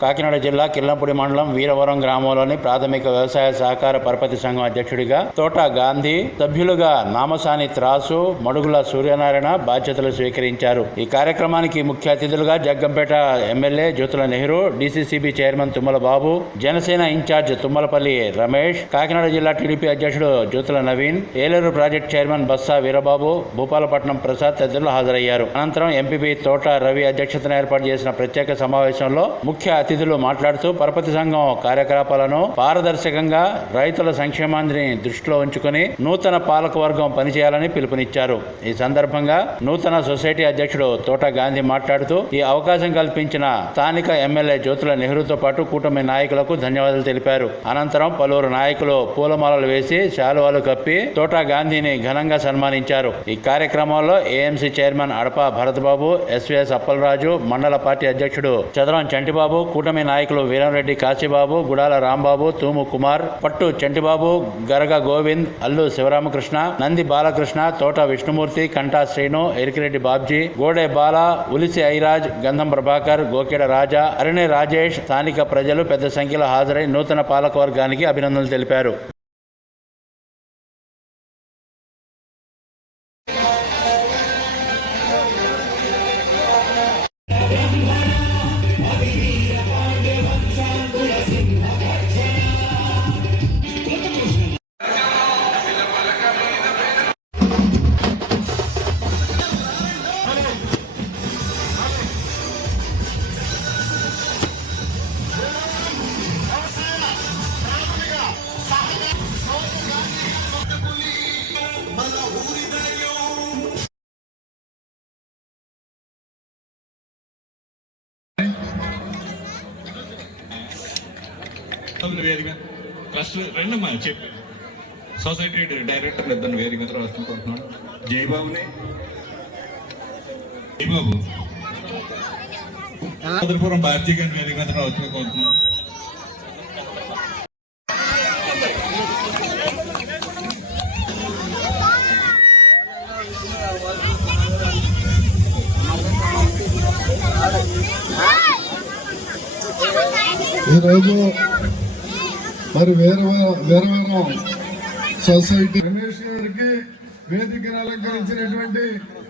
కాకినాడ జిల్లా కిల్లంపూడి మండలం వీరవరం గ్రామంలోని ప్రాథమిక వ్యవసాయ సహకార పరపతి సంఘం అధ్యక్షుడిగా తోట గాంధీ సభ్యులుగా నామసాని త్రాసు మడుగుల సూర్యనారాయణ బాధ్యతలు స్వీకరించారు. ఈ కార్యక్రమానికి ముఖ్య అతిథులుగా Jaggampeta MLA Jyothula Nehru DCCB chairman Tummala Babu Janasena incharge Tummalapalli Ramesh Kakinada జిల్లా టీడీపీ అధ్యక్షుడు జ్యోతుల నవీన్ ఏలూరు ప్రాజెక్ట్ చైర్మన్ బస్సా వీరబాబు భూపాలపట్నం ప్రసాద్ తదితరులు హాజరయ్యారు. అనంతరం ఎంపీపీ తోట రవి అధ్యక్షతన ఏర్పాటు చేసిన ప్రత్యేక సమావేశంలో ముఖ్య అతిథులు మాట్లాడుతూ పరపతి సంఘం కార్యకలాపాలను పారదర్శకంగా రైతుల సంక్షేమాన్ని దృష్టిలో ఉంచుకుని నూతన పాలకవర్గం పనిచేయాలని పిలుపునిచ్చారు. ఈ సందర్భంగా నూతన సొసైటీ అధ్యక్షుడు తోట గాంధీ మాట్లాడుతూ ఈ అవకాశం కల్పించిన స్థానిక ఎమ్మెల్యే జ్యోతుల నెహ్రూతో పాటు కూటమి నాయకులకు ధన్యవాదాలు తెలిపారు. అనంతరం పలువురు నాయకులు పూలమాలలు వేసి శాలువాలు కప్పి తోట గాంధీని ఘనంగా సన్మానించారు. ఈ కార్యక్రమంలో AMC chairman Adapa Bharatbabu SVS Appalaraju mandal party అధ్యక్షుడు చదరం చంటిబాబు కూటమి నాయకులు వీరంరెడ్డి కాశీబాబు గుడాల రాంబాబు తూము కుమార్ పట్టు చంటిబాబు గరగ గోవింద్ అల్లు శివరామకృష్ణ నంది బాలకృష్ణ తోట విష్ణుమూర్తి కంటా శ్రీను ఎరికిరెడ్డి బాబ్జీ గోడే బాల ఉలిసి ఐరాజ్ గంధం ప్రభాకర్ గోకెడ రాజా అరణ్య రాజేష్ స్థానిక ప్రజలు పెద్ద సంఖ్యలో హాజరై నూతన పాలకవర్గానికి అభినందనలు తెలిపారు. తొమ్మిది వేదిక ఫస్ట్ రెండమ్మా చెప్పి. సొసైటీ డైరెక్టర్ ఇద్దరు వేదిక మీద రాసుకుంటున్నాను జయబాబుని. జయబాబు. మధురపురం భారతీయ గారి వేదిక మీద రాసుకుంటున్నాను ఈరోజు మరి వేరే వేరవరం సొసైటీ రమేష్ గారికి వేదికను అలంకరించినటువంటి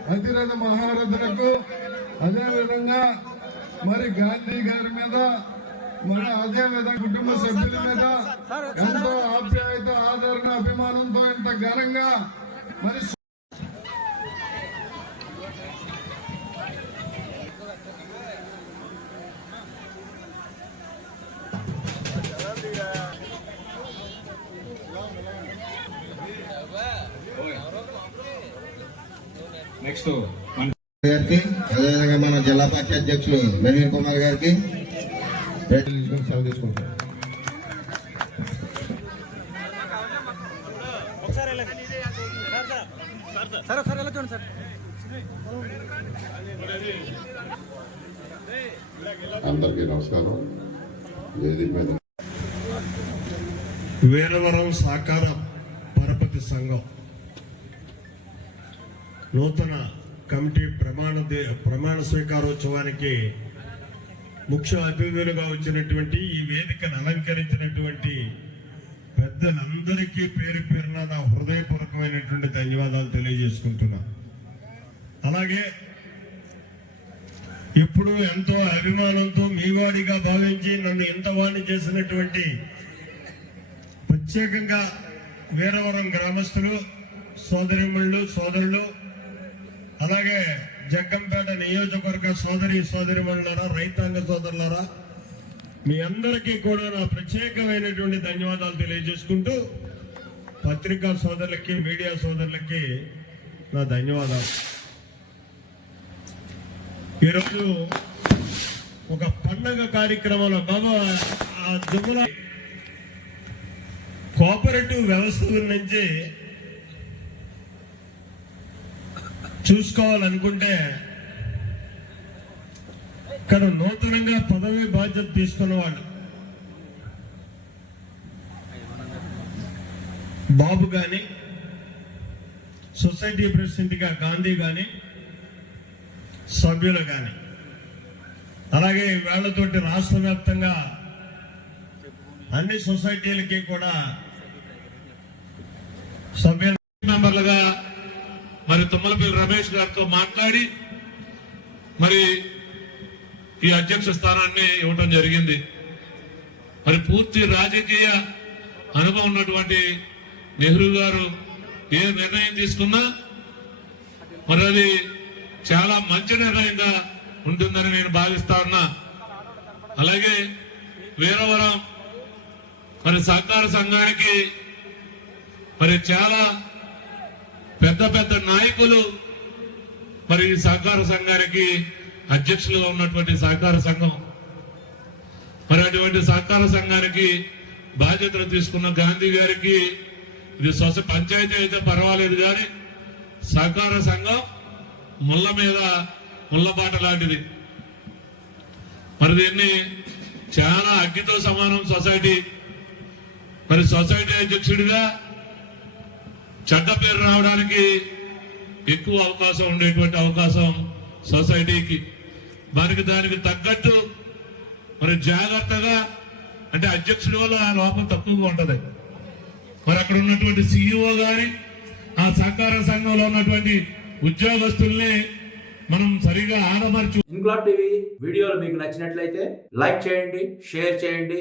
అతిరథ మహారథులకు అదేవిధంగా మరి గాంధీ గారి మీద మరి అదేవిధంగా కుటుంబ సభ్యుల మీద ఎంతో ఆప్యాయత ఆదరణ అభిమానంతో ఇంత ఘనంగా మరి నెక్స్ట్ మన గారికి అదేవిధంగా మన జిల్లా పార్టీ అధ్యక్షులు నవీన్ కుమార్ గారికి. సెలవు తీసుకుంటాం. అందరికీ నమస్కారం. వేదిక మీద వీరవరం సహకార పరపతి సంఘం నూతన కమిటీ ప్రమాణ ప్రమాణ స్వీకారోత్సవానికి ముఖ్య అతిథులుగా వచ్చినటువంటి ఈ వేదికను అలంకరించినటువంటి పెద్దలందరికీ పేరు పేరున నా హృదయపూర్వకమైనటువంటి ధన్యవాదాలు తెలియజేసుకుంటున్నా. అలాగే ఇప్పుడు ఎంతో అభిమానంతో మీవాడిగా భావించి నన్ను ఎంత వాణి చేసినటువంటి ప్రత్యేకంగా వీరవరం గ్రామస్తులు సోదరిమణులు సోదరులు అలాగే జగ్గంపేట నియోజకవర్గ సోదరి సోదరిమణులరా రైతాంగ సోదరులరా మీ అందరికీ కూడా నా ప్రత్యేకమైనటువంటి ధన్యవాదాలు తెలియజేసుకుంటూ పత్రికా సోదరులకి మీడియా సోదరులకి నా ధన్యవాదాలు. ఈరోజు ఒక పండగ కార్యక్రమంలో బాబా ఆ దుమ్ముల కోఆపరేటివ్ వ్యవస్థ గురించి చూసుకోవాలనుకుంటే ఇక్కడ నూతనంగా పదవి బాధ్యత తీసుకున్న వాళ్ళు. బాబు కానీ సొసైటీ ప్రెసిడెంట్గా గాంధీ కానీ సభ్యులు కానీ అలాగే వేళ్ళతోటి రాష్ట్ర వ్యాప్తంగా అన్ని సొసైటీలకి కూడా సభ్యులు మెంబర్లుగా మరి తుమ్మలపల్లి రమేష్ గారితో మాట్లాడి మరి ఈ అధ్యక్ష స్థానాన్ని ఇవ్వటం జరిగింది. మరి పూర్తి రాజకీయ అనుభవం ఉన్నటువంటి నెహ్రూ గారు ఏ నిర్ణయం తీసుకున్నా మరి అది చాలా మంచి నిర్ణయంగా ఉంటుందని నేను భావిస్తా ఉన్నా. అలాగే వీరవరం మరి సహకార సంఘానికి మరి చాలా పెద్ద పెద్ద నాయకులు మరి ఈ సహకార సంఘానికి అధ్యక్షులుగా ఉన్నటువంటి సహకార సంఘం. మరి అటువంటి సహకార సంఘానికి బాధ్యతలు తీసుకున్న గాంధీ గారికి ఇది స్వస పంచాయతీ అయితే పర్వాలేదు కానీ సహకార సంఘం ముళ్ళ మీద ముళ్ళబాట లాంటిది. మరి దీన్ని చాలా అగ్గితో సమానం సొసైటీ మరి సొసైటీ అధ్యక్షుడిగా చెడ్డ పేరు రావడానికి ఎక్కువ అవకాశం ఉండేటువంటి అవకాశం సొసైటీకి. మనకి దానికి తగ్గట్టు మరి జాగ్రత్తగా అంటే అధ్యక్షుడి వల్ల ఆ లోపం తక్కువగా ఉంటుంది. మరి అక్కడ ఉన్నటువంటి సీఈఓ గాని ఆ సహకార సంఘంలో ఉన్నటువంటి ఉద్యోగస్తుల్ని మనం సరిగా ఆడమర్చి ఇంగ్లాడ్ టీవీ వీడియోలు మీకు నచ్చినట్లయితే లైక్ చేయండి షేర్ చేయండి